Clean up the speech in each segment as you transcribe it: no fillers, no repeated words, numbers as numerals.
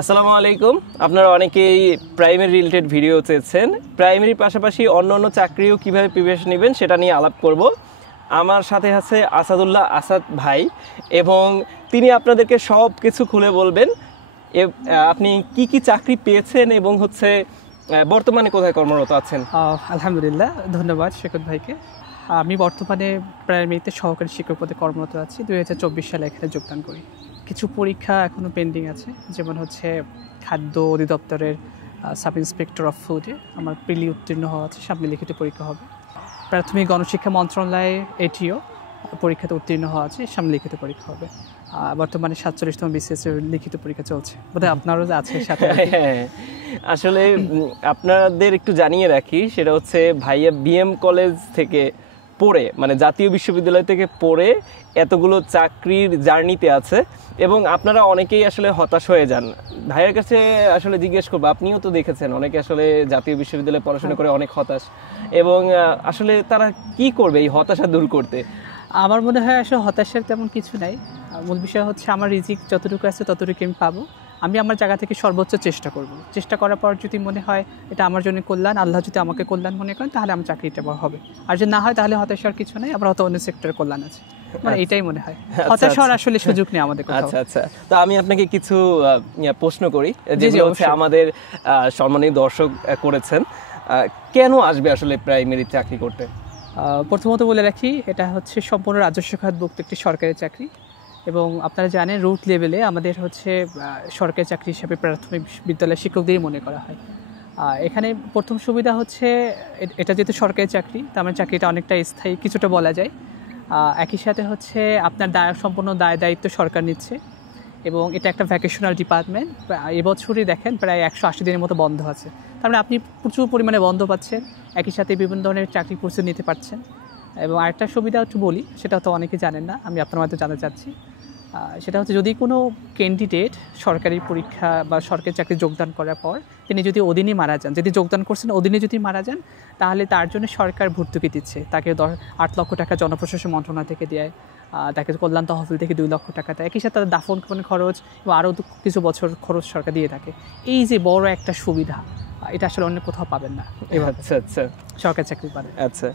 আসসালামু আলাইকুম। আপনারা অনেকেই প্রাইমারি রিলেটেড ভিডিও চেয়েছেন। প্রাইমারির পাশাপাশি অন্য অন্য চাকরিও কীভাবে প্রিপারেশন নেবেন সেটা নিয়ে আলাপ করব। আমার সাথে আছে আসাদুল্লাহ আসাদ ভাই, এবং তিনি আপনাদেরকে সব কিছু খুলে বলবেন। আপনি কি কি চাকরি পেয়েছেন এবং বর্তমানে কোথায় কর্মরত আছেন? আলহামদুলিল্লাহ, ধন্যবাদ শেখত ভাইকে। আমি বর্তমানে প্রাইমারিতে সহকারী শিক্ষক পদে কর্মরত আছি। 2024 সালে এখানে যোগদান করি। কিছু পরীক্ষা এখনও পেন্ডিং আছে, যেমন খাদ্য অধিদপ্তরের সাব ইন্সপেক্টর অফ ফুডে আমার প্রিলি উত্তীর্ণ হওয়া আছে, সামনে লিখিত পরীক্ষা হবে। প্রাথমিক গণশিক্ষা মন্ত্রণালয়ে এটিও পরীক্ষাতে উত্তীর্ণ হওয়া আছে, সামনে লিখিত পরীক্ষা হবে। বর্তমানে 47তম BCS এর লিখিত পরীক্ষা চলছে, বোধহয় আপনারও আছে সাথে। আসলে আপনাদের একটু জানিয়ে রাখি, সেটা হচ্ছে ভাইয়া BM কলেজ থেকে পড়ে, মানে জাতীয় বিশ্ববিদ্যালয় থেকে পড়ে এতগুলো চাকরির জার্নিতে আছে, এবং আপনারা অনেকেই আসলে হতাশ হয়ে যান। ভাইয়ের কাছে আসলে জিজ্ঞেস করবো, আপনিও তো দেখেছেন অনেকে আসলে জাতীয় বিশ্ববিদ্যালয়ে পড়াশোনা করে অনেক হতাশ, এবং আসলে তারা কি করবে এই হতাশা দূর করতে? আমার মনে হয় আসলে হতাশার তেমন কিছু নাই। মূল বিষয় হচ্ছে আমার রিজিক যতটুকু আছে ততটুকু আমি পাবো। আমি আমার জায়গা থেকে সর্বোচ্চ চেষ্টা করব। চেষ্টা করার পর যদি মনে হয় এটা আমার জন্য কল্যাণ, আল্লাহ যদি আমাকে কল্যাণ মনে করেন, তাহলে আমার চাকরিটা হবে। আর যদি না হয় তাহলে হতাশার কিছু নাই, আমরা হয়তো অন্য সেক্টরের কল্যাণ আছে, মানে এটাই মনে হয়। হতাশার আসলে সুযোগ নেই আমাদের। আচ্ছা আচ্ছা, তো আমি আপনাকে কিছু প্রশ্ন করি, যেগুলো হচ্ছে আমাদের সম্মানিত দর্শক করেছেন। কেন আসবে আসলে প্রাইমারি চাকরি করতে? প্রথমত বলে রাখি, এটা হচ্ছে সম্পূর্ণ রাজস্ব খাতভুক্ত একটি সরকারি চাকরি, এবং আপনারা জানেন রুট লেভেলে আমাদের সরকারি চাকরি হিসেবে প্রাথমিক বিদ্যালয়ের শিক্ষকদেরই মনে করা হয়। এখানে প্রথম সুবিধা হচ্ছে এটা যেহেতু সরকারি চাকরি, তার মানে চাকরিটা অনেকটা স্থায়ী কিছুটা বলা যায়। একই সাথে আপনার সম্পূর্ণ দায় দায়িত্ব সরকার নিচ্ছে, এবং এটা একটা ভ্যাকেশনাল ডিপার্টমেন্ট। এবছরই দেখেন প্রায় 180 দিনের মতো বন্ধ আছে, তার মানে আপনি প্রচুর পরিমাণে বন্ধ পাচ্ছেন, একই সাথে বিভিন্ন ধরনের চাকরি প্রস্তুতি নিতে পারছেন। এবং আরেকটা সুবিধা একটু বলি, সেটা তো অনেকে জানেন না, আমি আপনার মাধ্যমে জানতে চাচ্ছি। সেটা হচ্ছে, যদি কোনো ক্যান্ডিডেট সরকারি পরীক্ষা বা সরকারি চাকরি যোগদান করার পর তিনি যদি অধীনে মারা যান, যদি যোগদান করছেন অধীনে যদি মারা যান, তাহলে তার জন্য সরকার ভর্তুকি দিচ্ছে। তাকে 8 লক্ষ টাকা জনপ্রশাসন মন্ত্রণালয় থেকে দেয়, তাকে কল্যাণ তহবিল থেকে 2 লক্ষ টাকা দেয়। একই সাথে তাদের দাফন খরচ এবং আরও কিছু বছর খরচ সরকার দিয়ে থাকে। এই যে বড় একটা সুবিধা, এটা আসলে অন্য কোথাও পাবেন না। আচ্ছা আচ্ছা, সরকারি চাকরি পাবেন। আচ্ছা,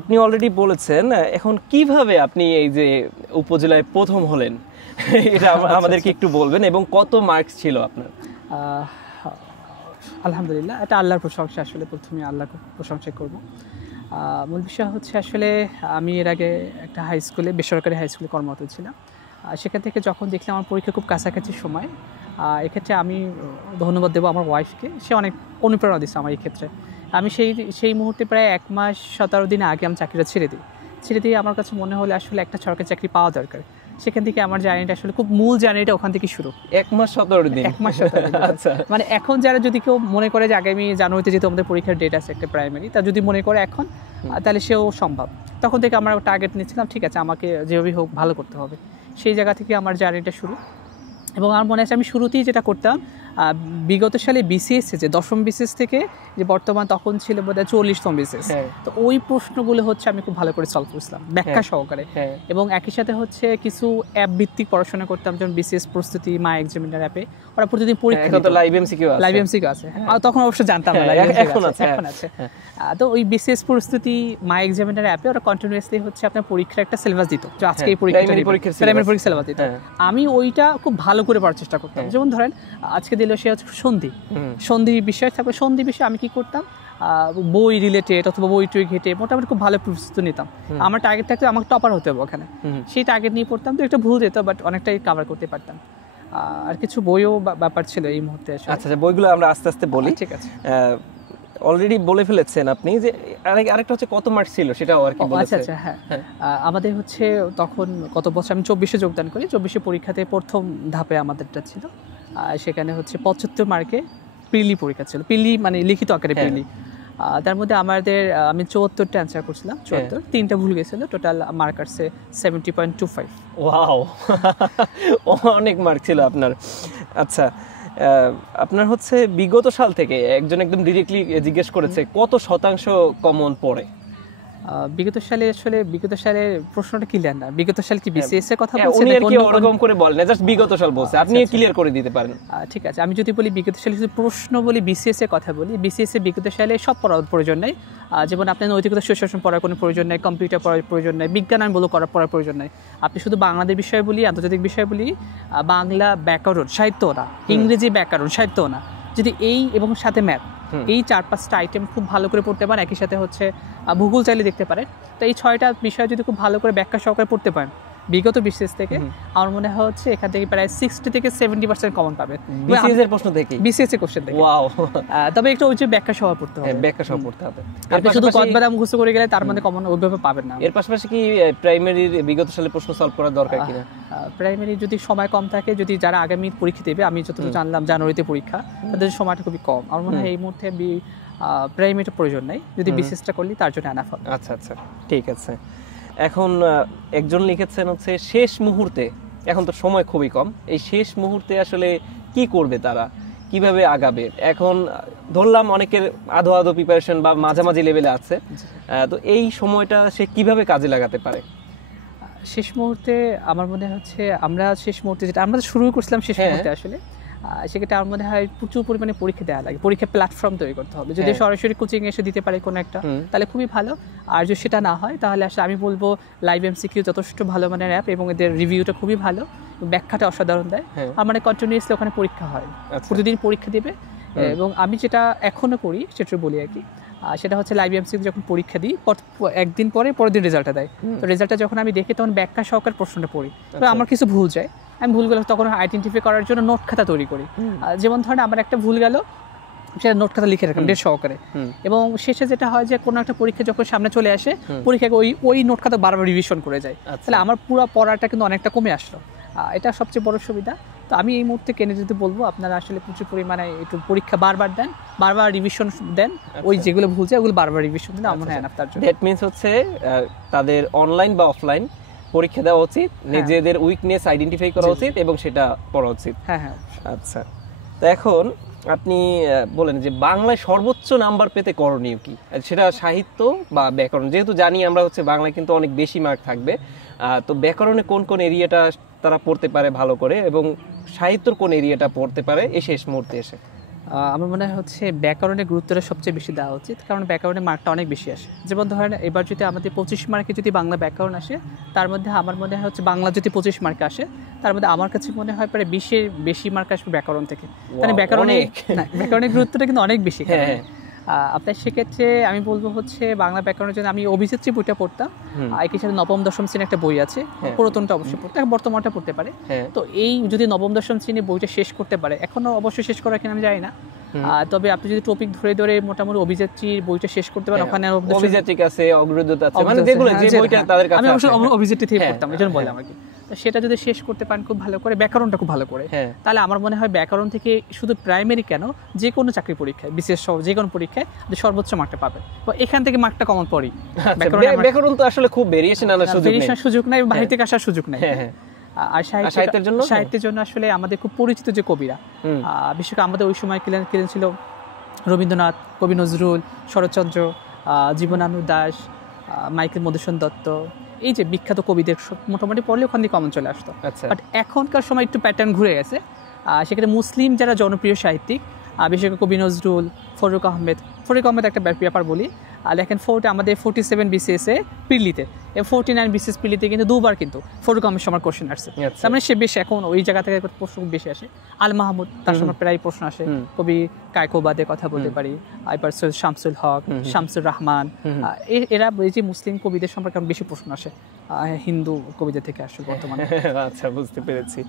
আপনি অলরেডি বলেছেন, এখন কিভাবে আপনি এই যে উপজেলায় প্রথম হলেন এটা আমাদেরকে একটু বলবেন, এবং কত মার্কস ছিল আপনার? আলহামদুলিল্লাহ, এটা আল্লাহর প্রশংসা। আসলে প্রথমে আল্লাহকে প্রশংসা করব। মূল বিষয় হচ্ছে, আসলে আমি এর আগে একটা বেসরকারি হাই স্কুলে কর্মরত ছিলাম। সেখান থেকে যখন দেখলাম আমার পরীক্ষা খুব কাছাকাছি সময়, এক্ষেত্রে আমি ধন্যবাদ দেবো আমার ওয়াইফকে। সে অনেক অনুপ্রেরণা দিচ্ছে আমার এই ক্ষেত্রে। আমি সেই মুহূর্তে প্রায় 1 মাস 17 দিন আগে আমি চাকরিটা ছেড়ে দিয়ে আমার কাছে মনে হলো আসলে একটা সরকারি চাকরি পাওয়া দরকার। সেখান থেকে আমার জার্নিটা আসলে খুব মূল জার্নিটা ওখান থেকে শুরু। 1 মাস 17 দিন? 1 মাস 17 দিন। আচ্ছা, মানে এখন যারা যদি কেউ মনে করে যে আগামী জানুয়ারিতে যেহেতু আমাদের পরীক্ষার ডেট আছে একটা প্রাইমারি, তা যদি মনে করে এখন, তাহলে সেও সম্ভব। তখন থেকে আমরা টার্গেট নিচ্ছিলাম, ঠিক আছে আমাকে যেভাবেই হোক ভালো করতে হবে। সেই জায়গা থেকে আমার জার্নিটা শুরু। এবং আমার মনে আছে আমি শুরুতেই যেটা করতাম, বিগত সালে BCS যে 10ম BCS থেকে যে বর্তমান, তখন ছিল বোধহয় 40তম BCS। তো ওই প্রশ্নগুলো আমি খুব ভালো করে সলভ করছিলাম ব্যাখ্যা সহকারে। এবং একই সাথে কিছু অ্যাপ ভিত্তিক পড়াশোনা করতাম, যেমন BCS প্রস্তুতি, মাই এক্সামিনার অ্যাপে ওরা প্রতিদিন পরীক্ষা দিত। লাইভ MCQ আছে। আর তখন অবশ্য জানতাম না, এখন আছে। তো ওই BCS প্রস্তুতি, মাই এক্সামিনার অ্যাপে ওরা কন্টিনিউয়াসলি আপনার পরীক্ষার একটা সিলেবাস দিত, যে আজকে এই প্রাইমারি পরীক্ষার সিলেবাস দিত। আমি ওইটা খুব ভালো করে পড়ার চেষ্টা করতাম। যেমন ধরেন আজকে দিল সে সন্ধি বিষয় থাকবে, সন্ধি বিষয়ে আমি কি করতাম, বই রিলেটেড অথবা বই টই ঘেটে মোটামুটি খুব ভালো প্রস্তুতি নিতাম। আমার টার্গেট থাকতো আমাকে টপার হতে হবে ওখানে, সেই টার্গেট নিয়ে পড়তাম। তো একটা ভুল যেত, বাট অনেকটাই কভার করতে পারতাম। আর কিছু বইও ব্যাপার ছিল এই মুহূর্তে। আচ্ছা, বইগুলো আমরা আস্তে আস্তে বলি। ঠিক আছে, অলরেডি বলে ফেলেছেন আপনি যে আরেকটা হচ্ছে কত মার্কস ছিল সেটাও আর কি বলেছেন। আচ্ছা, হ্যাঁ। আমাদের তখন কত বছর, আমি 24-এ যোগদান করি। 24-এ পরীক্ষাতে প্রথম ধাপে আমাদেরটা ছিল, সেখানে 75 মার্কে প্রিলি পরীক্ষা ছিল। প্রিলি মানে লিখিত আকারে প্রিলি। তার মধ্যে আমি 74টা অ্যান্সার করছিলাম, 3টা ভুল গেছিল। টোটাল মার্ক আসছে 70.25। ওয়াও, অনেক মার্ক ছিল আপনার। আচ্ছা, আপনার বিগত সাল থেকে একজন একদম ডিরেক্টলি জিজ্ঞেস করেছে কত শতাংশ কমন পড়ে? বিগত সালে আসলে বিগত সালের প্রশ্নটা ক্লিয়ার না। বিগত সাল কি বিসিএস এর কথা হ্যাঁ, বলছেন উনি আর নাকি কি অন্য ওরকম করে বলেন না, জাস্ট বিগত সাল বলছে, আপনি ক্লিয়ার করে দিতে পারেন। ঠিক আছে, আমি যদি বলি বিগত সালে শুধু প্রশ্ন বলি, বিসিএস এর কথা বলি, বিসিএস এর বিগত সালে সব পড়ার প্রয়োজন নেই। যেমন আপনার নৈতিকতা সুশাসন পড়ার কোনো প্রয়োজন নেই, কম্পিউটার পড়ার প্রয়োজন নেই, বিজ্ঞান আমি বলবো পড়ার প্রয়োজন নেই। আপনি শুধু বাংলাদেশ বিষয় বলি, আন্তর্জাতিক বিষয় বলি, বাংলা ব্যাকরণ সাহিত্য না, ইংরেজি ব্যাকরণ সাহিত্য না, যদি এই এবং সাথে ম্যাথ, এই 4-5টা আইটেম খুব ভালো করে পড়তে পারেন, একই সাথে হচ্ছে ভূগোল চাইলে দেখতে পারেন। তো এই 6টা বিষয় যদি খুব ভালো করে ব্যাখ্যা সহকারে পড়তে পারেন বিগত বিসিএস থেকে, আমার মনে হয় হচ্ছে এখান থেকে প্রায় 60 থেকে 70% কমন পাবেন বিসিএস এর প্রশ্ন থেকে, বিসিএস এর কোশ্চেন থেকে। ওয়াও! তবে একটু ওই যে ব্যাখ্যা সহ পড়তে হবে, ব্যাখ্যা সহ পড়তে হবে। আপনি শুধু কদবাদাম মুখস্থ করে গেলে তার মধ্যে কমন ওইভাবে পাবেন না। এর পাশাপাশি কি প্রাইমারির বিগত সালের প্রশ্ন সলভ করার দরকার কিনা? প্রাইমারি যদি সময় কম থাকে, যদি যারা আগামী পরীক্ষা দেবে, আমি যতটুকু জানলাম জানুয়ারিতে পরীক্ষা, তাদের সময়টা খুবই কম, আমার মনে হয় এই মুহূর্তে প্রাইমারিটা প্রয়োজন নাই, যদি বিসিএসটা করলে তার জন্য এনাফ হবে। আচ্ছা আচ্ছা, ঠিক আছে। এখন একজন লিখেছেন হচ্ছে শেষ মুহূর্তে, এখন তো সময় খুবই কম, এই শেষ মুহূর্তে আসলে কি করবে তারা, কিভাবে আগাবে? এখন ধরলাম অনেকের আধো আধো প্রিপারেশন বা মাঝামাঝি লেভেলে আছে, তো এই সময়টা সে কিভাবে কাজে লাগাতে পারে? শেষ মুহূর্তে আমার মনে হচ্ছে আমরা শেষ মুহূর্তে যেটা আমরা শুরু করছিলাম শেষ মুহূর্তে, আসলে সেক্ষেত্রে আমার মনে হয় প্রচুর পরিমাণে পরীক্ষা দেওয়া লাগে, পরীক্ষা প্ল্যাটফর্ম তৈরি করতে হবে। যদি সরাসরি কোচিং এসে দিতে পারে কোনো একটা, তাহলে খুবই ভালো। আর যদি সেটা না হয়, তাহলে আসলে আমি বলবো লাইভ এমসিকিউ যথেষ্ট ভালো মানের অ্যাপ, এবং এদের রিভিউটা খুবই ভালো, ব্যাখ্যাটা অসাধারণ দেয়। আর মানে কন্টিনিউয়াসলি ওখানে পরীক্ষা হয়, প্রতিদিন পরীক্ষা দিবে। এবং আমি যেটা এখনো করি সেটা বলি আর কি, সেটা হচ্ছে লাইভ এমসিকিউ যখন পরীক্ষা দিই, একদিন পরে পরের দিন রেজাল্টটা দেয়, তো রেজাল্টটা যখন আমি দেখি তখন ব্যাখ্যা সহকারে প্রশ্নটা পড়ি, তো আমার কিছু ভুল যায়, আমি ভুলগুলো তখন আইডেন্টিফাই করার জন্য নোট খাতা তৈরি করি। যেমন ধরেন আমার একটা ভুল গেল, সেটা নোট খাতা লিখে রাখলাম ডেট সহকারে, এবং শেষে যেটা হয় যে কোনো একটা পরীক্ষা যখন সামনে চলে আসে, পরীক্ষাকে ওই নোট খাতা বারবার রিভিশন করে যায়, তাহলে আমার পুরো পড়াটা কিন্তু অনেকটা কমে আসলো। এটা সবচেয়ে বড় সুবিধা। তো আমি এই মুহূর্তে কেনে যদি বলবো, আপনারা আসলে প্রচুর পরিমাণে একটু পরীক্ষা বারবার দেন, বারবার রিভিশন দেন, ওই যেগুলো ভুল যায় ওগুলো বারবার রিভিশন দেন, আমার মনে হয় তার জন্য। দ্যাট মিন্স হচ্ছে তাদের অনলাইন বা অফলাইন পরীক্ষা দেওয়া উচিত, নিজেদের উইকনেস আইডেন্টিফাই করা উচিত এবং সেটা পড়া উচিত। হ্যাঁ হ্যাঁ, আচ্ছা। তো এখন আপনি বলেন যে বাংলায় সর্বোচ্চ নাম্বার পেতে করণীয় কি? সেটা সাহিত্য বা ব্যাকরণ, যেহেতু জানি আমরা হচ্ছে বাংলায় কিন্তু অনেক বেশি মার্ক থাকবে, তো ব্যাকরণে কোন কোন এরিয়াটা তারা পড়তে পারে ভালো করে, এবং সাহিত্যর কোন এরিয়াটা পড়তে পারে এই শেষ মুহূর্তে এসে? আমার মনে হয় হচ্ছে ব্যাকরণের গুরুত্বটা সবচেয়ে বেশি দেওয়া উচিত, কারণ ব্যাকরণের মার্কটা অনেক বেশি আসে। যেমন ধরেন এবার যদি আমাদের 25 মার্কে যদি বাংলা ব্যাকরণ আসে, তার মধ্যে আমার মনে হয় হচ্ছে বাংলা যদি 25 মার্কে আসে, তার মধ্যে আমার কাছে মনে হয় প্রায় 20-এর বেশি মার্ক আসবে ব্যাকরণ থেকে। মানে ব্যাকরণের গুরুত্বটা কিন্তু অনেক বেশি। আপনার সেক্ষেত্রে আমি বলবো হচ্ছে বাংলা ব্যাকরণের জন্য আমি অভিযাত্রী বইটা পড়তাম, একই সাথে নবম দশম শ্রেণীর একটা বই আছে, পুরাতনটা অবশ্যই পড়তে, বর্তমানটা পড়তে পারে। তো এই যদি নবম দশম শ্রেণীর বইটা শেষ করতে পারে, এখনো অবশ্যই শেষ করা কিনা আমি জানি না, তবে আপনি যদি টপিক ধরে ধরে মোটামুটি অভিযাত্রীর বইটা শেষ করতে পারেন, ওখানে অভিযাত্রী আছে, অগ্রদূত আছে, মানে যেগুলো যে বইটা তাদের কাছে, আমি অবশ্য অভিযাত্রী থেকে পড়তাম, এজন্য বললাম আর কি। সেটা যদি শেষ করতে পারেন খুব ভালো করে, ব্যাকরণটা খুব ভালো করে, তাহলে আমার মনে হয় ব্যাকরণ থেকে শুধু প্রাইমারি কেন, যে কোনো চাকরি পরীক্ষায়, বিশেষ যে কোনো পরীক্ষায় সর্বোচ্চ মার্কটা পাবে, এখান থেকে মার্কটা কমন পড়ি। ব্যাকরণ তো আসলে খুব ভেরিয়েশন আনার সুযোগ নাই, বাইরে থেকে আসার সুযোগ নাই। আর সাহিত্যের জন্য আসলে আমাদের খুব পরিচিত যে কবিরা, বিশেষ করে আমাদের ওই সময় কিলেন ছিল রবীন্দ্রনাথ, কবি নজরুল, শরৎচন্দ্র, জীবনানন্দ দাশ, মাইকেল মধুসূদন দত্ত, এই যে বিখ্যাত কবিদের মোটামুটি পড়লে ওখান থেকে কমন চলে আসতো। বাট এখনকার সময় একটু প্যাটার্ন ঘুরে গেছে, সেক্ষেত্রে মুসলিম যারা জনপ্রিয় সাহিত্যিক, বিশেষ করে কবি নজরুল, ফরুক আহমেদ একটা ব্যাপার বলি, দেখেন আমাদের 47 বিসিএসে পিরলিতে, 49 বিসিএস পিরলিতে কিন্তু দুবার কিন্তু ফরুক আহমেদ সময় কোশ্চেন আসছে, তার মানে সে বেশি এখন ওই জায়গা থেকে প্রশ্ন বেশি আসে। আল মাহমুদ, তার সময় প্রায় প্রশ্ন আসে। কবি কায়কোবাদের কথা বলতে পারি, এবার শামসুল হক, শামসুর রহমান, এরা এই যে মুসলিম কবিদের সম্পর্কে বেশি প্রশ্ন আসে, হিন্দু কবিদের থেকে আসে বর্তমানে। আচ্ছা, বুঝতে পেরেছি।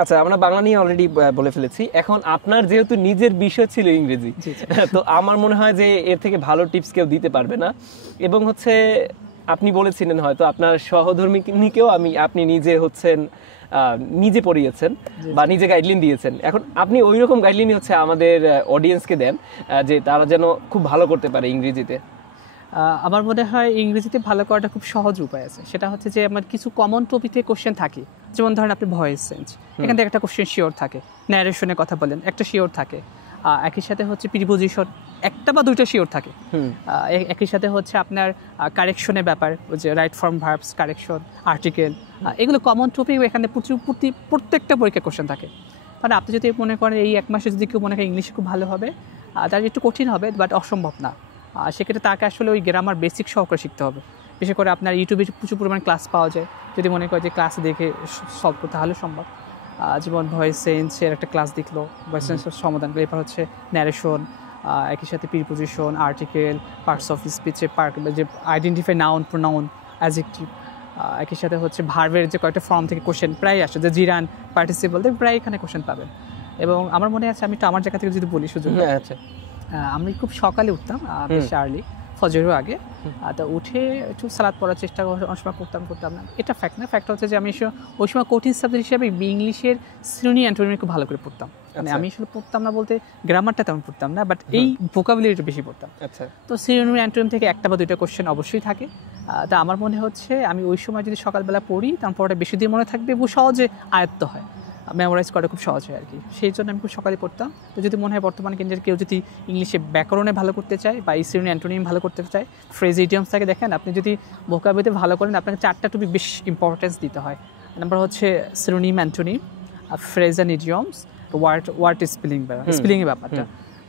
আচ্ছা, আমরা বাংলা নিয়ে অলরেডি বলে ফেলেছি, এখন আপনার যেহেতু নিজের বিষয় ছিল ইংরেজি, তো আমার মনে হয় যে এর থেকে ভালো টিপস কেউ দিতে পারবে না, এবং হচ্ছে আপনি বলেছিলেন হয়তো আপনার সহধর্মিনীকেও আপনি নিজে পড়িয়েছেন বা নিজে গাইডলাইন দিয়েছেন, এখন আপনি ওই রকম গাইডলাইনই হচ্ছে আমাদের অডিয়েন্সকে দেন, যে তারা যেন খুব ভালো করতে পারে ইংরেজিতে। আমার মনে হয় ইংরেজিতে ভালো করাটা খুব সহজ উপায় আছে, সেটা হচ্ছে যে আমার কিছু কমন টপিকে কোশ্চেন থাকে, যেমন ধরেন আপনি ভয়েস চেঞ্জ, এখান থেকে একটা কোশ্চেন শিওর থাকে, ন্যারেশনের কথা বলেন একটা শিওর থাকে, একই সাথে হচ্ছে প্রিপোজিশন একটা বা দুইটা শিওর থাকে। একই সাথে হচ্ছে আপনার কারেকশনের ব্যাপার, ওই যে right form verbs, correction, article, এগুলো কমন টপিক। এখানে প্রত্যেকটা পরীক্ষা কোশ্চেন থাকে। মানে আপনি যদি মনে করেন এই এক মাসে যদি কেউ মনে করেন ইংলিশ খুব ভালো হবে, তার একটু কঠিন হবে, বাট অসম্ভব না। সেক্ষেত্রে তাকে আসলে ওই গ্রামার বেসিক সহকারে শিখতে হবে। বিশেষ করে আপনার ইউটিউবে প্রচুর পরিমাণ ক্লাস পাওয়া যায়, যদি মনে করে যে ক্লাস দেখে সলভ করতে তাহলে সম্ভব। যেমন ভয়েস সেন্সের একটা ক্লাস দেখলো, ভয়েস সেন্সের সমাধান, এরপর হচ্ছে ন্যারেশন, একই সাথে প্রিপোজিশন, আর্টিকেল, পার্টস অফ স্পিচে যে আইডেন্টিফাই নাউন, প্রোনাউন, অ্যাডজেক্টিভ, একই সাথে হচ্ছে ভার্বের যে কয়েকটা ফর্ম থেকে কোশ্চেন প্রায় আসে, যে জিরান, পার্টিসিপল, প্রায় এখানে কোশ্চেন পাবেন। এবং আমার মনে আছে, আমি একটু আমার জায়গা থেকে যদি বলি সুযোগ, আচ্ছা, আমি খুব সকালে উঠতাম, বেশ আর্লি, ফজরের আগে। তো উঠে একটু সালাদ পড়ার চেষ্টা অনেক সময় করতাম না। এটা ফ্যাক্ট না, ফ্যাক্ট হচ্ছে যে আমি ওই সময় কঠিন সাবজেক্ট হিসেবে ইংলিশের সিনোনি অ্যান্টোনিমি খুব ভালো করে পড়তাম। মানে আমি আসলে পড়তাম না বলতে গ্রামারটা তেমন পড়তাম না, বাট এই ভোকাবুলারিটা বেশি পড়তাম। আচ্ছা, তো সিনোনি অ্যান্টোনিমি থেকে একটা বা দুইটা কোশ্চেন অবশ্যই থাকে। তা আমার মনে হচ্ছে আমি ওই সময় যদি সকালবেলা পড়ি, তারপর ওটা বেশি দিন মনে থাকবে এবং সহজে আয়ত্ত হয়, মেমোরাইজ করা খুব সহজ হয় আর কি। সেই জন্য আমি খুব সকালে পড়তাম। তো যদি মনে হয় বর্তমানে কিন্তু কেউ যদি ইংলিশে ব্যাকরণে ভালো করতে চায় বা এই সিনোনি অ্যান্টোনিমি ভালো করতে চায়, ফ্রেজ ইডিয়মস থাকে, দেখেন আপনি যদি ভোকাবুলারিতে ভালো করেন, আপনাকে 4টা টপিক বেশ ইম্পর্টেন্স দিতে হয়। নাম্বার হচ্ছে synonym, antonym, phrase and idioms, word স্পেলিংয়ের ব্যাপারটা।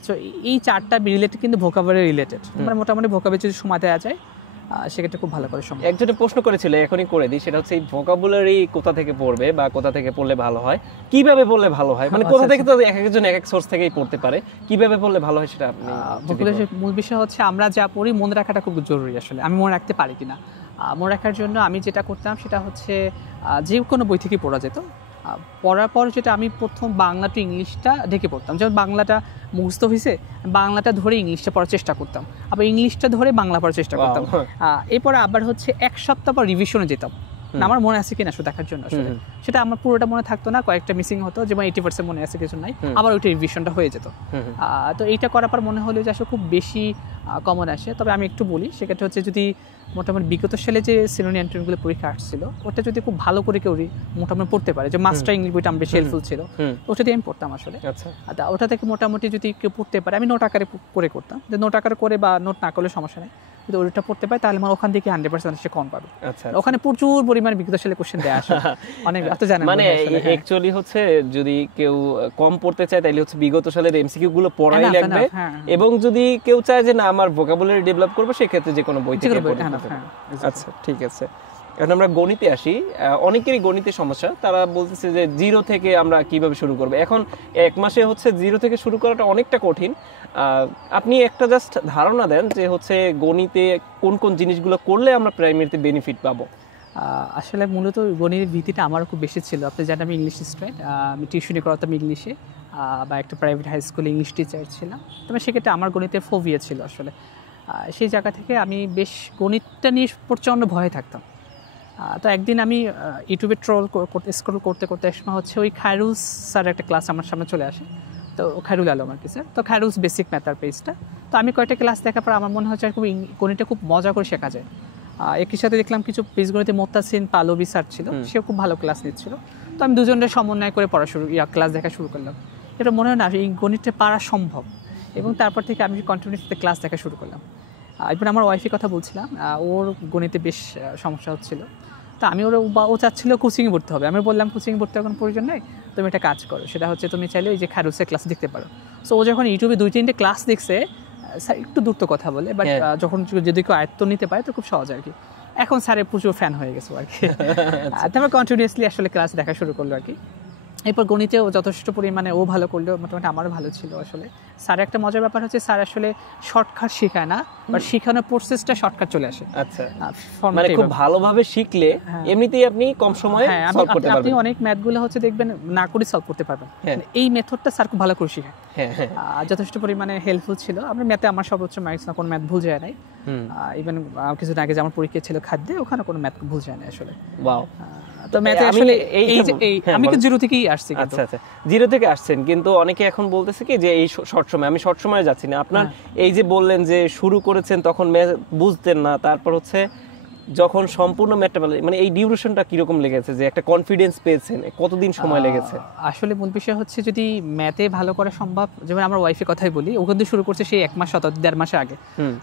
সো এই 4টা রিলেটেড, কিন্তু ভোকাবুলারি রিলেটেড। মানে মোটামুটি ভোকাবুলারি যদি সময় দেওয়া যায়, সেক্ষেত্রে খুব ভালো করে সম্ভব। একজনে প্রশ্ন করেছিল, এখনই করে দিই, সেটা হচ্ছে এই ভোকাবুলারি কোথা থেকে পড়বে বা কোথা থেকে পড়লে ভালো হয়, কিভাবে পড়লে ভালো হয়, মানে কোথা থেকে তো এক একজন এক এক সোর্স থেকেই পড়তে পারে, কিভাবে পড়লে ভালো হয় সেটা আপনি। ভোকাবুলারির মূল বিষয় হচ্ছে আমরা যা পড়ি মনে রাখাটা খুব জরুরি। আসলে আমি মনে রাখতে পারি কিনা, মনে রাখার জন্য আমি যেটা করতাম সেটা হচ্ছে যে কোনো বই থেকে পড়া যেত। পড়ার পর যেটা আমি প্রথম বাংলা টু ইংলিশটা ঢেকে পড়তাম। যেমন বাংলাটা মুখস্থ হয়েছে, বাংলাটা ধরে ইংলিশটা পড়ার চেষ্টা করতাম, আবার ইংলিশটা ধরে বাংলা পড়ার চেষ্টা করতাম। এরপরে আবার হচ্ছে এক সপ্তাহ পর রিভিশনে যেতাম, আমার মনে আছে কিনা শুধু দেখার জন্য। আসলে সেটা আমার পুরোটা মনে থাকতো না, কয়েকটা মিসিং হতো, যেমন 80% মনে আছে, কিছু নাই, আবার ওইটা রিভিশনটা হয়ে যেত। তো এইটা করার পর মনে হলো যে আসলে খুব বেশি কমন আসে। তবে আমি একটু বলি, সেক্ষেত্রে হচ্ছে যদি মোটামুটি বিগত সালে যে সিনোনি অ্যান্টোনিমগুলো পরীক্ষা আসছিল, ওটা যদি খুব ভালো করে কেউ মোটামুটি পড়তে পারে, যে মাস্টার ইংলিশ বইটা আমার বেশি হেল্পফুল ছিল, ওটা দিয়ে আমি পড়তাম আসলে। ওটা থেকে মোটামুটি যদি কেউ পড়তে পারে, আমি নোট আকারে করে করতাম, যে নোট আকারে করে বা নোট না করলে সমস্যা নেই, যদি ওটা পড়তে পারে তাহলে আমার ওখান থেকে 100% সে কম পাবে। ওখানে প্রচুর পরিমাণে বিগত সালে কোশ্চেন দেয়া আসে, অনেক এত জানেন। মানে অ্যাকচুয়ালি হচ্ছে যদি কেউ কম পড়তে চায় তাহলে হচ্ছে বিগত সালের এমসিকিউ গুলো পড়াই লাগবে, এবং যদি কেউ চায় যে না আমার ভোকাবুলারি ডেভেলপ করবে, সেক্ষেত্রে যে কোনো বই থেকে পড়তে পারে। আচ্ছা, ঠিক আছে। এখন আমরা গণিতে আসি। অনেকেরই গণিতে সমস্যা, তারা বলতেছে যে জিরো থেকে আমরা কিভাবে শুরু করব। এখন এক মাসে হচ্ছে জিরো থেকে শুরু করাটা অনেকটা কঠিন। আপনি একটা জাস্ট ধারণা দেন যে হচ্ছে গণিতে কোন কোন জিনিসগুলো করলে আমরা প্রাইমারিতে বেনিফিট পাবো। আসলে মূলত গণিতের ভীতিটা আমারও খুব বেশি ছিল। আপনি জানেন আমি ইংলিশ স্টুডেন্ট, আমি টিউশনি করাতাম ইংলিশে, বা একটা প্রাইভেট হাই স্কুলে ইংলিশ টিচার ছিলাম। তবে সেক্ষেত্রে আমার গণিতের ফোবিয়া ছিল আসলে। সেই জায়গা থেকে আমি বেশ গণিতটা নিয়ে প্রচণ্ড ভয়ে থাকতাম। তো একদিন আমি ইউটিউবে স্ক্রল করতে করতে এক সময় হচ্ছে ওই খায়রুল স্যার একটা ক্লাস আমার সামনে চলে আসে। তো খায়রুল আলম আর কি স্যার, তো খায়রুলস বেসিক ম্যাথার পেজটা। তো আমি কয়েকটা ক্লাস দেখার পর আমার মনে হচ্ছে খুব গণিতটা খুব মজা করে শেখা যায়। একই সাথে দেখলাম কিছু বীজগণিতে মোত্তাসিন পালবি স্যার ছিল, সেও খুব ভালো ক্লাস নিচ্ছিল। তো আমি দুজনের সমন্বয় করে পড়া ক্লাস দেখা শুরু করলাম। এটা মনে হয় না এই গণিতটা পারা সম্ভব, এবং তারপর থেকে আমি কন্টিনিউসলি ক্লাস দেখা শুরু করলাম। এবার আমার ওয়াইফের কথা বলছিলাম, ওর গণিতে বেশ সমস্যা হচ্ছিল। তা আমি ও চাচ্ছিল কোচিংয়ে ভর্তি হবে। আমি বললাম কোচিংয়ে ভর্তি হওয়ার কোনো প্রয়োজন নেই, তুমি একটা কাজ করো, সেটা হচ্ছে তুমি চাইলে ওই যে খায়রুলসের ক্লাস দেখতে পারো। সো ও যখন ইউটিউবে 2-3টে ক্লাস দেখছে, স্যার একটু দ্রুত কথা বলে, বাট যখন যদি কেউ আয়ত্ত নিতে পারে তো খুব সহজ আর কি। এখন স্যারের প্রচুর ফ্যান হয়ে গেছে আর কি। তারপর কন্টিনিউয়াসলি আসলে ক্লাস দেখা শুরু করলো আর কি। এরপর গণিতেও যথেষ্ট পরিমাণে ও ভালো করলো, মোটামুটি আমারও ভালো ছিল আসলে। স্যার একটা মজার ব্যাপার হচ্ছে স্যার আসলে শর্টকাট শেখায় না, বাট শেখানোর প্রসেসটা শর্টকাট চলে আসে। আচ্ছা, মানে খুব ভালোভাবে শিখলে এমনিতেই আপনি কম সময়ে সলভ করতে পারবেন। আপনি অনেক ম্যাথগুলো হচ্ছে দেখবেন না করে সলভ করতে পারবেন। এই মেথডটা স্যার খুব ভালো করে শেখায়, যথেষ্ট পরিমাণে হেল্পফুল ছিল। আমরা ম্যাথে আমার সর্বোচ্চ মার্কস না, কোনো ম্যাথ ভুল যায় নাই। ইভেন কিছুদিন আগে যেমন পরীক্ষা ছিল খাদ্যে, ওখানে কোনো ম্যাথ ভুল যায় না আসলে। ওয়াও। তো ম্যাথে আসলে আমি তো জিরো থেকেই আসছি। আচ্ছা আচ্ছা, জিরো থেকে আসছেন, কিন্তু অনেকে এখন বলতেছে কি যে এই শর্ট সময়, আমি শর্ট সময়ে যাচ্ছি না। আপনার এই যে বললেন যে শুরু করেছেন তখন ম্যাথ বুঝতেন না, তারপর হচ্ছে যখন সম্পূর্ণ ম্যাথটা মানে এই ডিউরেশনটা কিরকম লেগেছে, যে একটা কনফিডেন্স পেয়েছেন, কতদিন সময় লেগেছে? আসলে মূল বিষয় হচ্ছে যদি ম্যাথে ভালো করা সম্ভব, যেমন আমার ওয়াইফের কথাই বলি, ও কিন্তু শুরু করছে সেই 1 মাস 1.5 মাস আগে।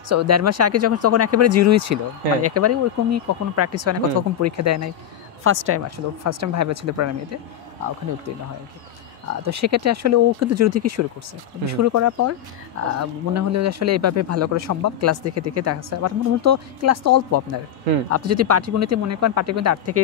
সো 1.5 মাস আগে যখন তখন একেবারে জিরোই ছিল, মানে একেবারে ওরকমই, কখনো প্র্যাকটিস হয় না, কখন পরীক্ষা দেয় নাই, ফার্স্ট টাইম ভাইবা ছিল প্রাইমারিতে, ওখানে উত্তীর্ণ হয় আর কি। তো সেক্ষেত্রে আসলে ও কিন্তু জিরো থেকে শুরু করছে। শুরু করার পর মনে হলো যে আসলে এইভাবে ভালো করে সম্ভব, ক্লাস দেখে দেখে দেখা যাচ্ছে। আবার মূলত ক্লাস তো অল্প আপনার, আপনি যদি পাটিগণিতে মনে করেন, পাটিগণিতে 8 থেকে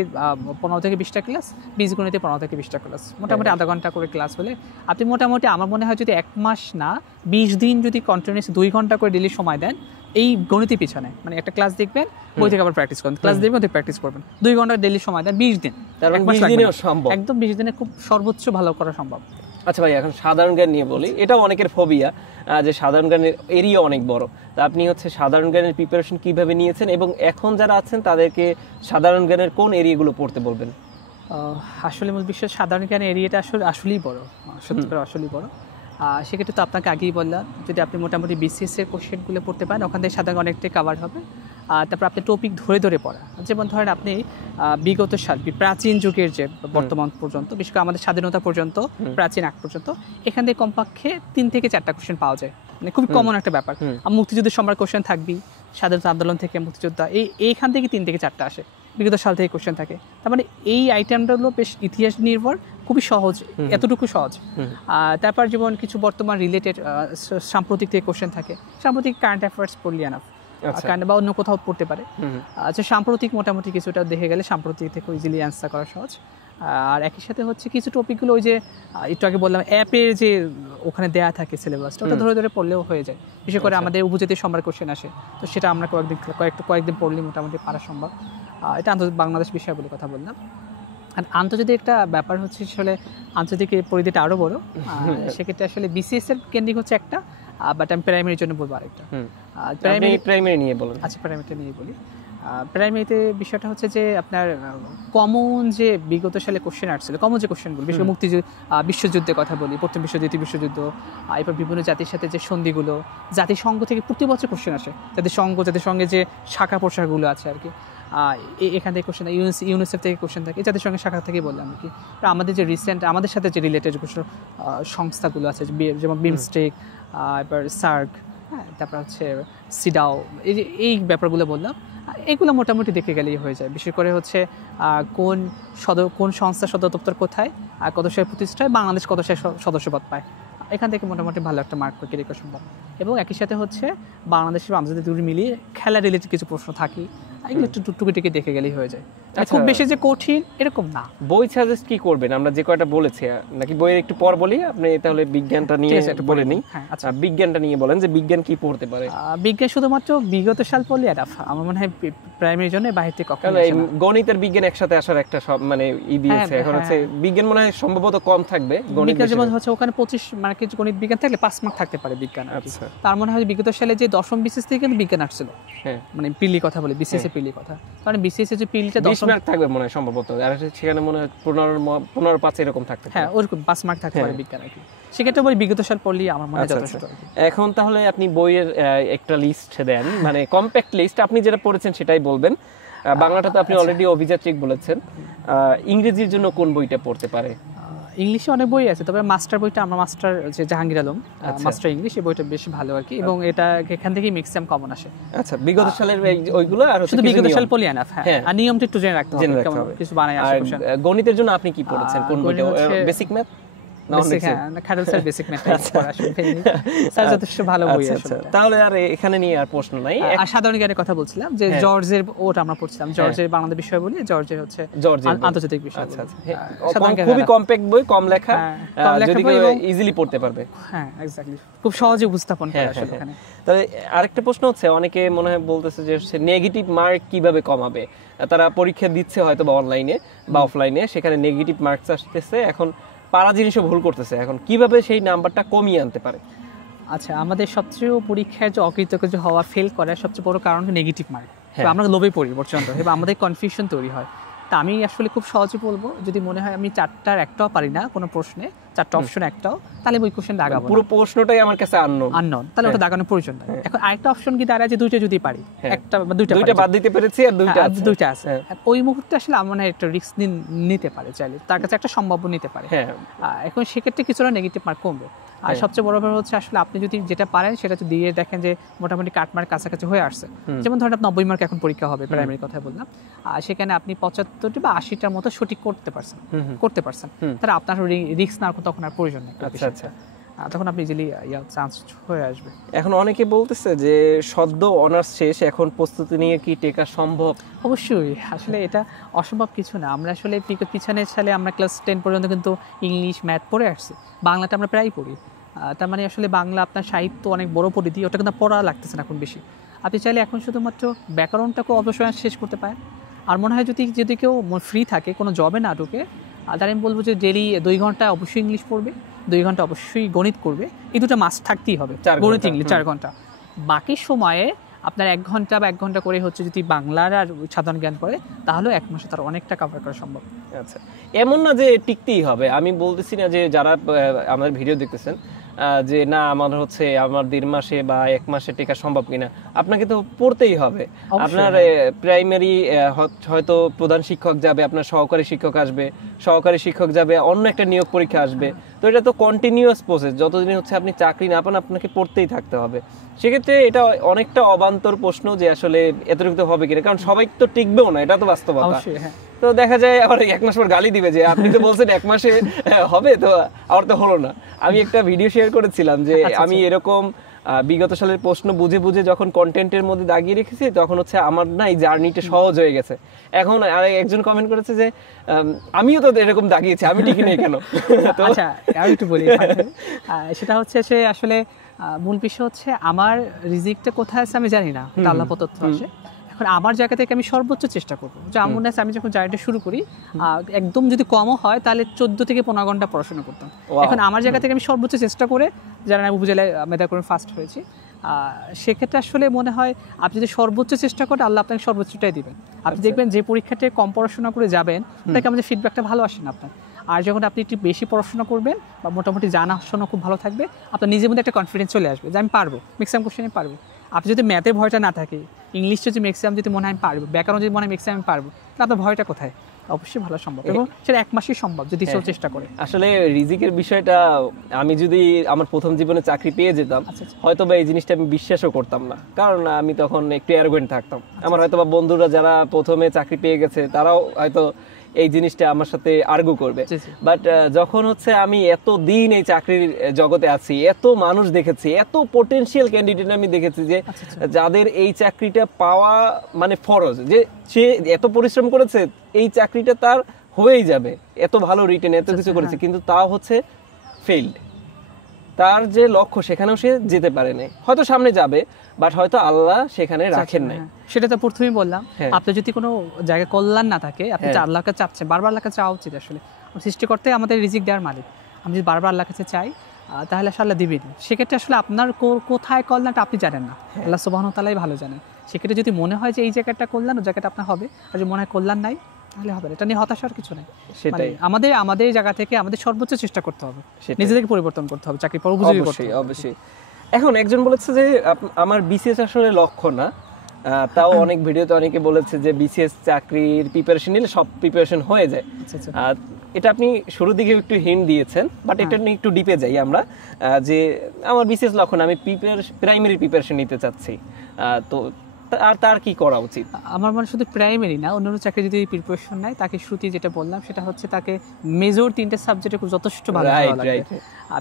15 থেকে 20টা ক্লাস, বীজগণিতে 15 থেকে 20টা ক্লাস, মোটামুটি আধা ঘন্টা করে ক্লাস হলে আপনি মোটামুটি, আমার মনে হয় যদি 1 মাস না 20 দিন যদি কন্টিনিউয়াস 2 ঘন্টা করে ডেলি সময় দেন এই গণিতের পিছনে, মানে একটা ক্লাস দেখবেন, বই থেকে আবার প্র্যাকটিস করবেন, ক্লাস দেখবেন, প্র্যাকটিস করবেন, 2 ঘন্টা ডেলি সময় দেন, 20 দিন, একদম 20 দিনে খুব সর্বোচ্চ ভালো করা সম্ভব। আচ্ছা ভাই, এখন সাধারণ জ্ঞান নিয়ে বলি, এটাও অনেকের ফোবিয়া যে সাধারণ জ্ঞানের এরিয়া অনেক বড়। তা আপনি হচ্ছে সাধারণ জ্ঞানের প্রিপারেশন কিভাবে নিয়েছেন, এবং এখন যারা আছেন তাদেরকে সাধারণ জ্ঞানের কোন এরিয়াগুলো পড়তে বলবেন? আসলে মূল বিষয় সাধারণ জ্ঞান এরিয়াটা আসলেই বড়, সত্যি করে আসলেই বড়। সেক্ষেত্রে তো আপনাকে আগেই বললাম, যদি আপনি মোটামুটি বিসিএস এর কোশ্চেনগুলো পড়তে পারেন, ওখান থেকে সাধারণ অনেকটাই কাভার হবে। তারপর আপনি টপিক ধরে ধরে পড়া, যেমন ধরেন আপনি বিগত সাল, প্রাচীন যুগের যে বর্তমান পর্যন্ত, বিশেষ করে আমাদের স্বাধীনতা পর্যন্ত, প্রাচীন আগ পর্যন্ত, এখান থেকে কমপক্ষে 3 থেকে 4টা কোশ্চেন পাওয়া যায়, মানে খুবই কমন একটা ব্যাপার। মুক্তিযুদ্ধের সময় কোশ্চেন থাকবেই, স্বাধীনতা আন্দোলন থেকে মুক্তিযোদ্ধা, এইখান থেকে 3 থেকে 4টা আসে, বিগত সাল থেকে কোশ্চেন থাকে। তার মানে এই আইটেমটা হলো বেশ ইতিহাস নির্ভর, খুবই সহজ, এতটুকু সহজ। তারপর যেমন কিছু বর্তমান রিলেটেড সাম্প্রতিক থেকে কোশ্চেন থাকে, সাম্প্রতিক কারেন্ট অ্যাফেয়ার্স পড়লি এনাফ, বা অন্য কোথাও পড়তে পারে। আচ্ছা, সাম্প্রতিক মোটামুটি কিছুটা দেখে গেলে সাম্প্রতিক থেকে ইজিলি অ্যান্সার করা সহজ। আর একই সাথে হচ্ছে কিছু টপিকগুলো ওই যে একটু আগে বললাম অ্যাপের যে ওখানে দেয়া থাকে সিলেবাসটা, ওটা ধরে ধরে পড়লেও হয়ে যায়। বিশেষ করে আমাদের উপজাতীয় সম্রাট কোশ্চেন আসে, তো সেটা আমরা কয়েকদিন পড়লে মোটামুটি পারা সম্ভব। এটা বাংলাদেশ বিষয় বলে কথা বললাম। আর আন্তর্জাতিক একটা ব্যাপার হচ্ছে, আসলে আন্তর্জাতিক পরিধিটা আরও বড়। সেক্ষেত্রে আসলে বিসিএস এর কেন্দ্রিক হচ্ছে একটা, বাট আমি প্রাইমারির জন্য বলবো আরেকটা। প্রাইমারি নিয়ে বলুন। আচ্ছা, প্রাইমারিটা নিয়ে বলি। প্রাইমারিতে বিষয়টা হচ্ছে যে আপনার কমন যে বিগত সালে কোশ্চেন আসছিল, কমন যে কোশ্চেনগুলো, বিশেষ করে বিশ্বযুদ্ধের কথা বলি, প্রথম বিশ্বযুদ্ধ, দ্বিতীয় বিশ্বযুদ্ধ, এরপর বিভিন্ন জাতির সাথে যে সন্ধিগুলো, জাতিসংঘ থেকে প্রতি বছর কোশ্চেন আসে, জাতিসংঘে যে শাখা প্রশাখাগুলো আছে আর কি, এখান থেকে কোশ্চেন, ইউনিসেফ থেকে কোশ্চেন থাকে, জাতিসংঘের শাখা থেকে বললাম আর কি। আমাদের যে রিসেন্ট আমাদের সাথে যে রিলেটেড সংস্থাগুলো আছে, যেমন বিমস্টেক, এবার সার্ক, হ্যাঁ, তারপর হচ্ছে সিডাও, এই ব্যাপারগুলো বললাম, এগুলো মোটামুটি দেখে গেলেই হয়ে যায়। বিশেষ করে হচ্ছে কোন সংস্থার সদর দপ্তর কোথায়, আর কত সালে প্রতিষ্ঠা হয়, বাংলাদেশ কত সালে সদস্যপদ পায়, এখান থেকে মোটামুটি ভালো একটা মার্ক করে রেখা সম্ভব। এবং একই সাথে হচ্ছে বাংলাদেশের আন্তর্জাতিক দুটো মিলিয়ে খেলা রিলেটেড কিছু প্রশ্ন থাকে, এগুলো একটু টুকিটাকি দেখে গেলেই হয়ে যায়। খুব বেশি যে কঠিন এরকম না। বই সাজেস্ট কি করবেন? আমরা যে কয়টা বলেছি, নাকি বইয়ের একটু পর বলি? আপনি তাহলে বিজ্ঞানটা নিয়ে বলে নিই। আচ্ছা, বিজ্ঞানটা নিয়ে বলেন যে বিজ্ঞান কি পড়তে পারে? বিজ্ঞান শুধুমাত্র বিগত সাল পড়লে এনাফ আমার মনে হয়, প্রাইমারির জন্য বাইরে থেকে কখনো। গণিত আর বিজ্ঞান একসাথে আসার একটা সব মানে দিয়েছে, এখন হচ্ছে বিজ্ঞান মনে হয় সম্ভবত কম থাকবে। গণিত যেমন হচ্ছে ওখানে 25 মার্কের গণিত বিজ্ঞান থাকলে 5 মার্ক থাকতে পারে বিজ্ঞান। আচ্ছা, তার মনে হয় বিগত সালে যে দশম বিসিএস থেকে কিন্তু বিজ্ঞান আসছিল, মানে পিলি কথা বলে, বিসিএস এর পিলি কথা, কারণ বিসিএস এর যে পিলিটা 10 মার্ক থাকবে মনে হয় সম্ভবত, আর সেখানে মনে হয় 15-5 এরকম থাকতে পারে। হ্যাঁ, ওরকম 5 মার্ক থাকতে পারে বিজ্ঞান আর কি। সেক্ষেত্রে বলি বিগত সাল পড়লি আমার মনে হয় যথেষ্ট। এখন তাহলে আপনি বইয়ের একটা লিস্ট দেন, মানে কম্প্যাক্ট লিস্ট, আপনি যেটা পড়েছেন সেটাই বলবেন। বাংলাটা তো আপনি অলরেডি অভিযাত্রিক বলেছেন। ইংরেজির জন্য কোন বইটা পড়তে পারে? ইংলিশে অনেক বই আছে, তবে মাস্টার বইটা, আমার মাস্টার যে জাহাঙ্গীর আলম মাস্টার ইংলিশ, এই বইটা বেশ ভালো আর কি, এবং এটা এখান থেকেই ম্যাক্সিমাম কমন আসে। আচ্ছা, বিগত সালের ওইগুলো, আর শুধু বিগত সাল পড়লি এনাফ। হ্যাঁ, আর নিয়মটা একটু জেনে রাখতে হবে, কিছু বানায় আসে। গণিতের জন্য আপনি কি পড়েছেন, কোন বইটা? বেসিক ম্যাথ, তাহলে আর এখানে নিয়ে আর প্রশ্ন নাই। সাধারণ জ্ঞানের কথা বলছিলাম যে জর্জের, ওটা আমরা পড়ছিলাম, জর্জের বাংলা বিষয় বলি, জর্জের হচ্ছে আন্তর্জাতিক বিষয়। আচ্ছা, খুবই কম্প্যাক্ট বই, কম লেখা, যদি কেউ ইজিলি পড়তে পারবে। হ্যাঁ, এক্স্যাক্টলি, খুব সহজে উপস্থাপন করা আসলে এখানে। তবে আরেকটা প্রশ্ন হচ্ছে, অনেকে মনে হয় বলতেছে যে নেগেটিভ মার্ক কিভাবে কমাবে। তারা পরীক্ষা দিচ্ছে হয়তো বা অনলাইনে বা অফলাইনে, সেখানে নেগেটিভ মার্কস আসতেছে, এখন পারা জিনিসও ভুল করতেছে, এখন কিভাবে সেই নাম্বারটা কমিয়ে আনতে পারে? আচ্ছা, আমাদের সবচেয়ে পরীক্ষায় যে অকৃতকার্য হওয়া, ফেল করার সবচেয়ে বড় কারণ নেগেটিভ মার্ক। আমরা লোভে পড়ি পর্যন্ত, এবং আমাদের কনফিউশন তৈরি হয়। তা আমি আসলে খুব সহজে বলবো, যদি মনে হয় আমি 4টার একটাও পারি না কোনো প্রশ্নে, 4টা অপশন একটাও, তাহলে ওই কোশ্চেন দাগাবো পুরো প্রশ্নটাই আমার কাছে আননোন, তাহলে ওটা দাগানোর প্রয়োজন নাই। এখন আরেকটা অপশন কি দাঁড়ায় যে 2টা যদি পারি, একটা বা 2টা বাদ দিতে পেরেছি আর 2টা আছে, ওই মুহূর্তে আসলে আমার মনে হয় একটা রিস্ক নিতে পারে চাইলে, তার কাছে একটা সম্ভাব্য নিতে পারে। এখন সেক্ষেত্রে কিছুটা নেগেটিভ মার্ক কমবে। আর সবচেয়ে বড় ব্যাপার হচ্ছে আসলে আপনি যদি যেটা পারেন সেটা যদি দিয়ে দেখেন যে মোটামুটি কাটমার্ক কাছাকাছি হয়ে আসছে, যেমন ধরেন আপনার 90 মার্ক এখন পরীক্ষা হবে, প্রাইমারি কথা বললাম, সেখানে আপনি 75টি বা 80টার মতো সঠিক করতে পারছেন, তাহলে আপনার রিস্ক নেওয়ার তখন আর প্রয়োজন নেই। তখন আপনি ইজিলি চান্স হয়ে আসবে। এখন অনেকে বলতেছে যে সদ্য অনার্স শেষ, এখন প্রস্তুতি নিয়ে কি টেকা সম্ভব? অবশ্যই, আসলে এটা অসম্ভব কিছু না। আমরা আসলে পিছনের সালে আমরা ক্লাস 10 পর্যন্ত কিন্তু ইংলিশ ম্যাথ পড়ে আসছি, বাংলাটা আমরা প্রায় পড়ি। তার মানে আসলে বাংলা আপনার সাহিত্য অনেক বড় পরিধি, ওটা কিন্তু পড়া লাগতেছে না এখন বেশি। আপনি চাইলে এখন শুধুমাত্র ব্যাকরণটাকেও অবশ্যই শেষ করতে পারেন। আর মনে হয় যদি কেউ ফ্রি থাকে, কোনো জবে না ঢুকে, তাহলে আমি বলবো যে ডেলি 2 ঘন্টা অবশ্যই ইংলিশ পড়বে, 2 ঘন্টা অবশ্যই গণিত করবে, এই দুটো মাস্ট থাকতেই হবে। গণিত ইংলিশ 4 ঘন্টা, বাকি সময়ে আপনার 1 ঘন্টা বা 1 ঘন্টা করে হচ্ছে যদি বাংলার আর সাধারণ জ্ঞান করে, তাহলে 1 মাসে তার অনেকটা কভার করা সম্ভব। আচ্ছা, এমন না যে টিকতেই হবে, আমি বলতেছি না যে যারা আমার ভিডিও দেখতেছেন যে না আমার 1.5 মাসে বা 1 মাসে টেকা সম্ভব কিনা, আপনাকে তো পড়তেই হবে। আপনার প্রাইমারি হয়তো প্রধান শিক্ষক যাবে, আপনার সহকারী শিক্ষক আসবে, সহকারী শিক্ষক যাবে, অন্য একটা নিয়োগ পরীক্ষা আসবে, তো এটা তো কন্টিনিউয়াস প্রসেস, যতদিন আপনি চাকরি না পান আপনাকে পড়তেই থাকতে হবে। সেক্ষেত্রে এটা অনেকটা অবান্তর প্রশ্ন যে আসলে এতটুকু হবে কিনা, কারণ সবাই তো টিকবেও না, এটা তো বাস্তবতা। তো দেখা যায় আবার 1 মাস পর গালি দিবে যে আপনি তো বলছেন 1 মাসে হবে, তো আমার তো হলো না। আমি একটা ভিডিও শেয়ার করেছিলাম যে আমি এরকম বিগত সালের প্রশ্ন বুঝে বুঝে যখন কন্টেন্টের মধ্যে দাগিয়ে রেখেছি, তখন আমার না এই জার্নিটা সহজ হয়ে গেছে। এখন একজন কমেন্ট করেছে যে আমিও তো এরকম দাগিয়েছি, আমি ঠিক নেই কেন? আচ্ছা, আমি একটু বলি, সেটা হচ্ছে সে আসলে মূল বিষয় হচ্ছে আমার রিজিকটা কোথায় আছে আমি জানি না, আল্লাহ প্রদত্ত আছে। এখন আমার জায়গা থেকে আমি সর্বোচ্চ চেষ্টা করবো, যে আমার মনে আছে আমি যখন জার্নিটা শুরু করি একদম যদি কমও হয় তাহলে 14 থেকে 15 ঘন্টা পড়াশোনা করতাম। এখন আমার জায়গা থেকে আমি সর্বোচ্চ চেষ্টা করে, যারা আমি উপজেলায় মেধাক্রমে ফার্স্ট হয়েছি, সেক্ষেত্রে আসলে মনে হয় আপনি যদি সর্বোচ্চ চেষ্টা করেন, আল্লাহ আপনাকে সর্বোচ্চটাই দিবেন। আপনি দেখবেন যে পরীক্ষাতে কম পড়াশোনা করে যাবেন, তাকে আমাদের ফিডব্যাকটা ভালো আসে না আপনার। আর যখন আপনি একটু বেশি পড়াশোনা করবেন বা মোটামুটি জানাশোনা খুব ভালো থাকবে, আপনার নিজের মধ্যে একটা কনফিডেন্স চলে আসবে যে আমি পারবো, ম্যাক্সিমাম কোশ্চেনে পারবো। আপনি যদি ম্যাথের ভয়টা না থাকে, ইংলিশ যদি ম্যাক্সিমাম যদি মনে হয় আমি পারবো, ব্যাকরণ যদি মনে হয় ম্যাক্সিমাম আমি পারবো, তাহলে আপনার ভয়টা কোথায়? অবশ্যই ভালো সম্ভব, এবং সেটা 1 মাসই সম্ভব যদি কেউ চেষ্টা করে। আসলে রিজিকের বিষয়টা আমি যদি আমার প্রথম জীবনে চাকরি পেয়ে যেতাম, হয়তো বা এই জিনিসটা আমি বিশ্বাসও করতাম না, কারণ আমি তখন একটু অ্যারোগেন্ট থাকতাম। আমার হয়তো বা বন্ধুরা যারা প্রথমে চাকরি পেয়ে গেছে, তারাও হয়তো এই জিনিসটা আমার সাথে আর্গু করবে। বাট যখন আমি এত দিন এই চাকরির জগতে আছি, এত মানুষ দেখেছি, এত পটেনশিয়াল ক্যান্ডিডেট আমি দেখেছি যে যাদের এই চাকরিটা পাওয়া মানে ফরজ, যে সে এত পরিশ্রম করেছে এই চাকরিটা তার হয়েই যাবে, এত ভালো রিটেন এত কিছু করেছে, কিন্তু তাও ফেইল্ড। তার যে লক্ষ্য সেখানেও সে যেতে পারে নাই, হয়তো সামনে যাবে, বাট হয়তো আল্লাহ সেখানে রাখেন নাই। সেটা তো প্রথমেই বললাম, আপনি যদি কোনো জায়গায় কল্যাণ না থাকে, আপনি আল্লাহর কাছে চাচ্ছেন, বারবার আল্লাহর কাছে চাওয়া উচিত। আসলে সৃষ্টিকর্তাই আমাদের রিজিক দেওয়ার মালিক, আমি যদি বারবার আল্লাহর কাছে চাই তাহলে আসলে আল্লাহ দিবেন। সেক্ষেত্রে আসলে আপনার কোথায় কল্যাণটা আপনি জানেন না, আল্লাহ সুবহানাহু ওয়া তাআলাই ভালো জানেন। সেক্ষেত্রে যদি মনে হয় যে এই জায়গাটা কল্যাণ, ওই জায়গাটা আপনার হবে, আর যদি মনে হয় কল্যাণ নাই, তাহলে হবে না। এটা নিয়ে হতাশার কিছু নাই। সেটাই আমাদের জায়গা থেকে আমাদের সর্বোচ্চ চেষ্টা করতে হবে, নিজেদেরকে পরিবর্তন করতে হবে, চাকরি পর উপযোগী করতে হবে। অবশ্যই। এখন একজন বলেছে যে আমার বিসিএস আসলে লক্ষ্য না, তাও অনেক ভিডিওতে অনেকে বলেছে যে বিসিএস চাকরির প্রিপারেশন নিলে সব প্রিপারেশন হয়ে যায়। এটা আপনি শুরুর দিকে একটু হিন্ট দিয়েছেন, বাট এটা নিয়ে একটু ডিপে যাই আমরা, যে আমার বিসিএস লক্ষ্য না, আমি প্রাইমারি প্রিপারেশন নিতে চাচ্ছি, তো আর তার কি করা উচিত? আমার মনে শুধু প্রাইমারি না, অন্যান্য চাকরি যদি প্রিপারেশন নেয়, তাকে শুরুতে যেটা বললাম সেটা হচ্ছে তাকে মেজর 3টে সাবজেক্টে যথেষ্ট ভালো লাগবে।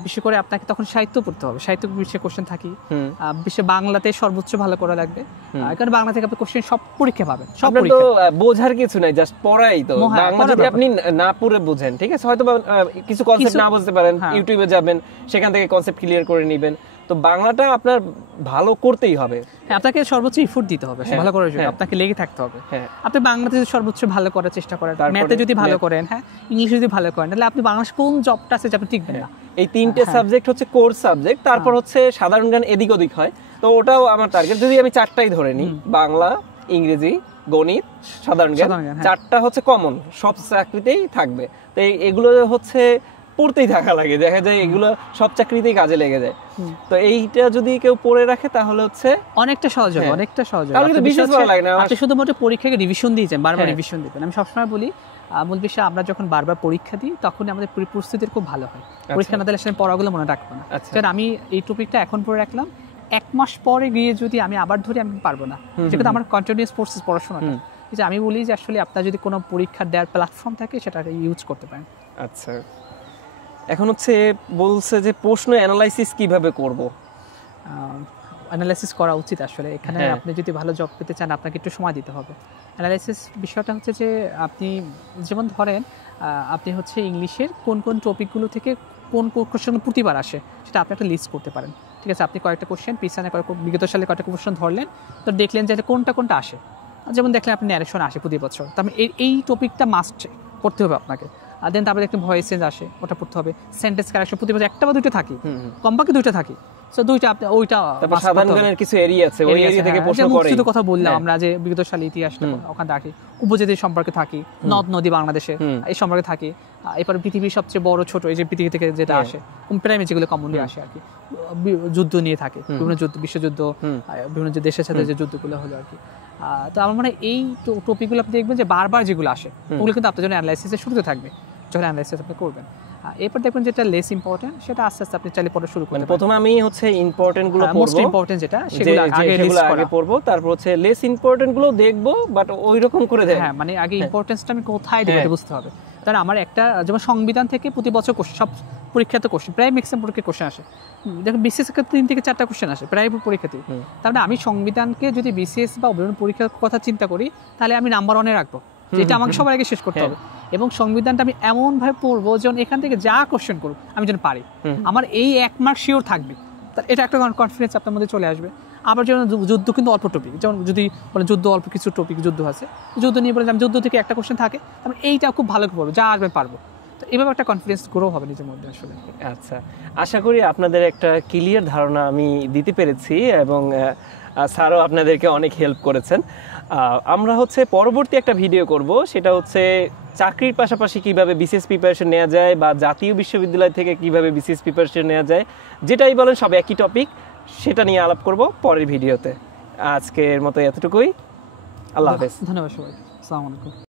বিশেষ করে আপনাকে তখন সাহিত্য পড়তে হবে, সাহিত্য বিষয়ে কোশ্চেন থাকি, বিশেষ বাংলাতে সর্বোচ্চ ভালো করা লাগবে, কারণ বাংলা থেকে আপনি কোশ্চেন সব পরীক্ষা পাবেন। সব তো বোঝার কিছু নাই, জাস্ট পড়াই তো। বাংলা যদি আপনি না পড়ে বুঝেন, ঠিক আছে, হয়তো কিছু কনসেপ্ট না বুঝতে পারেন, ইউটিউবে যাবেন, সেখান থেকে কনসেপ্ট ক্লিয়ার করে নেবেন। তো বাংলাটা আপনার ভালো করতেই হবে, আপনাকে সর্বোচ্চ এফোর্ট দিতে হবে ভালো করার জন্য, আপনাকে লেগে থাকতে হবে। আপনি বাংলাতে যদি সর্বোচ্চ ভালো করার চেষ্টা করেন, ম্যাথে যদি ভালো করেন, ইংলিশে যদি ভালো করেন, তাহলে আপনি বাংলাদেশ কোন জবটা আছে আপনি টিকবেন না। এই 3টে সাবজেক্ট কোর সাবজেক্ট, তারপর সাধারণ জ্ঞান এদিক ওদিক হয়, তো ওটাও আমার টার্গেট। যদি আমি 4টাই ধরে নিই, বাংলা, ইংরেজি গণিত, সাধারণ জ্ঞান, সাধারণ জ্ঞান, হ্যাঁ। চারটা হচ্ছে কমন, সব চাকরিতেই থাকবে। তো এগুলো হচ্ছে পড়তেই থাকা লাগে, দেখা যায় এগুলো সব চাকরিতেই কাজে লেগে যায়। তো এইটা যদি কেউ পড়ে রাখে তাহলে হচ্ছে অনেকটা সহজ হবে, হ্যাঁ। অনেকটা সহজ হবে। তাহলে কিন্তু আপনার বিশেষ বিষয় ভালো লাগে না হচ্ছে, আমার। আপনি শুধুমাত্র পরীক্ষাকে রিভিশন দিয়েছেন, বারবার হ্যাঁ। রিভিশন দিবেন। আমি সবসময় বলি মূল বিষয় আমরা যখন বারবার পরীক্ষা দিই তখনই আমাদের প্রস্তুতির খুব ভালো হয়। পরীক্ষা না দিলে আসলে পড়াগুলো মনে রাখবো না। আচ্ছা। কারণ আমি এই টপিকটা এখন পড়ে রাখলাম, 1 মাস পরে গিয়ে যদি আমি আবার ধরি আমি পারবো না, যেটা আমার কন্টিনিউয়াস প্রসেস পড়াশোনাটা। যে আমি বলি যে আসলে আপনার যদি কোনো পরীক্ষা দেওয়ার প্ল্যাটফর্ম থাকে সেটা ইউজ করতে পারেন। আচ্ছা, এখন হচ্ছে বলছে যে প্রশ্ন অ্যানালাইসিস কিভাবে করব। অ্যানালাইসিস করা উচিত আসলে এখানে। হ্যাঁ। আপনি যদি ভালো জব পেতে চান আপনাকে একটু সময় দিতে হবে। অ্যানালাইসিস বিষয়টা হচ্ছে যে আপনি যেমন ধরেন আপনি হচ্ছে ইংলিশের কোন কোন টপিকগুলো থেকে কোন কোশ্চেন প্রতিবার আসে সেটা আপনি একটা লিস্ট করতে পারেন। ঠিক আছে, আপনি কয়েকটা কোশ্চেন পিছনে বিগত সালে কয়েকটা কোশ্চেন ধরলেন, তো দেখলেন যে কোনটা কোনটা আসে। যেমন দেখলেন আপনি ন্যারেশন আসে প্রতি বছর, তো আমি এই টপিকটা মাস্ট পড়তে হবে আপনাকে। দেন তারপরে একটা ভয়েস চেঞ্জ আসে, ওটা পড়তে হবে। সেন্টেন্স কারেকশন প্রতি বছর একটা বা দুটো থাকি, কমপক্ষে দুটো থাকি। সো দুইটা আপনি ওইটা তারপর সাধারণ জ্ঞানের কিছু এরিয়া আছে, ওই এরিয়া থেকে প্রশ্ন করে। যেমন কথা বললাম আমরা যে বিগত সালে ইতিহাসটা ওখানে থাকি, উপজাতি সম্পর্কে থাকি, নদ নদী বাংলাদেশে এই সম্পর্কে থাকি। এরপরে পৃথিবীর সবচেয়ে বড় ছোট এই যে পৃথিবী থেকে যেটা আসে প্রাইমে যেগুলো কমনলি আসে আর কি, যুদ্ধ নিয়ে থাকে, বিভিন্ন যুদ্ধ, বিশ্বযুদ্ধ, বিভিন্ন যে দেশের সাথে যে যুদ্ধগুলো হলো আর কি। তো আমার মনে হয় এই টপিকগুলো আপনি দেখবেন যে বারবার যেগুলো আসে ওগুলো কিন্তু আপনার জন্য অ্যানালাইসিসের শুরুতে থাকবে যখন অ্যানালাইসিস আপনি করবেন। এরপর দেখবেন যেটা লেস ইম্পর্টেন্ট সেটা আস্তে আস্তে আপনি চাইলে পড়া শুরু করতে পারেন। প্রথমে আমি হচ্ছে ইম্পর্টেন্ট গুলো পড়বো, মোস্ট ইম্পর্টেন্ট যেটা সেগুলো আগে পড়বো, তারপর হচ্ছে লেস ইম্পর্টেন্ট গুলো দেখবো, বাট ওই রকম করে দেন। হ্যাঁ, মানে আগে ইম্পর্টেন্সটা আমি কোথায় দেব এটা বুঝতে হবে। কারণ আমার একটা যেমন সংবিধান থেকে প্রতি বছর সব পরীক্ষাতে কোশ্চেন, প্রায় ম্যাক্সিমাম পরীক্ষায় কোশ্চেন আসে। দেখুন বিসিএস এর 3 থেকে 4টা কোশ্চেন আসে প্রায় পরীক্ষাতেই। তার মানে আমি সংবিধানকে যদি বিসিএস বা বিভিন্ন পরীক্ষার কথা চিন্তা করি তাহলে আমি নাম্বার 1-এ রাখবো, যেটা আমাকে সবার আগে শেষ করতে হবে। এবং সংবিধানটা আমি এমন ভাবে পড়বো যেন এখান থেকে যা কোশ্চেন করুক আমি যেন পারি, আমার এই 1 মার্ক শিওর থাকবে। এটা একটা কনফিডেন্স আপনার মধ্যে চলে আসবে। আবার যেমন যুদ্ধ কিন্তু অল্প টপিক, যেমন যদি বলে যুদ্ধ অল্প কিছু টপিক যুদ্ধ আছে, যুদ্ধ নিয়ে বলে আমি যুদ্ধ থেকে একটা কোশ্চেন থাকে, আমি এইটা খুব ভালো করে পড়বো, যা আসবে পারবো। তো এইভাবে একটা কনফিডেন্স গ্রো হবে নিজের মধ্যে আসলে। আচ্ছা, আশা করি আপনাদের একটা ক্লিয়ার ধারণা আমি দিতে পেরেছি এবং স্যারও আপনাদেরকে অনেক হেল্প করেছেন। আমরা হচ্ছে পরবর্তী একটা ভিডিও করব, সেটা হচ্ছে চাকরির পাশাপাশি কিভাবে বিসিএস প্রিপারেশন নেওয়া যায় বা জাতীয় বিশ্ববিদ্যালয় থেকে কিভাবে বিসিএস প্রিপারেশন নেওয়া যায়, যেটাই বলেন সব একই টপিক, সেটা নিয়ে আলাপ করব পরের ভিডিওতে। আজকের মতো এতটুকুই, আল্লাহ হাফেজ। ধন্যবাদ সবাই, আসসালামু আলাইকুম।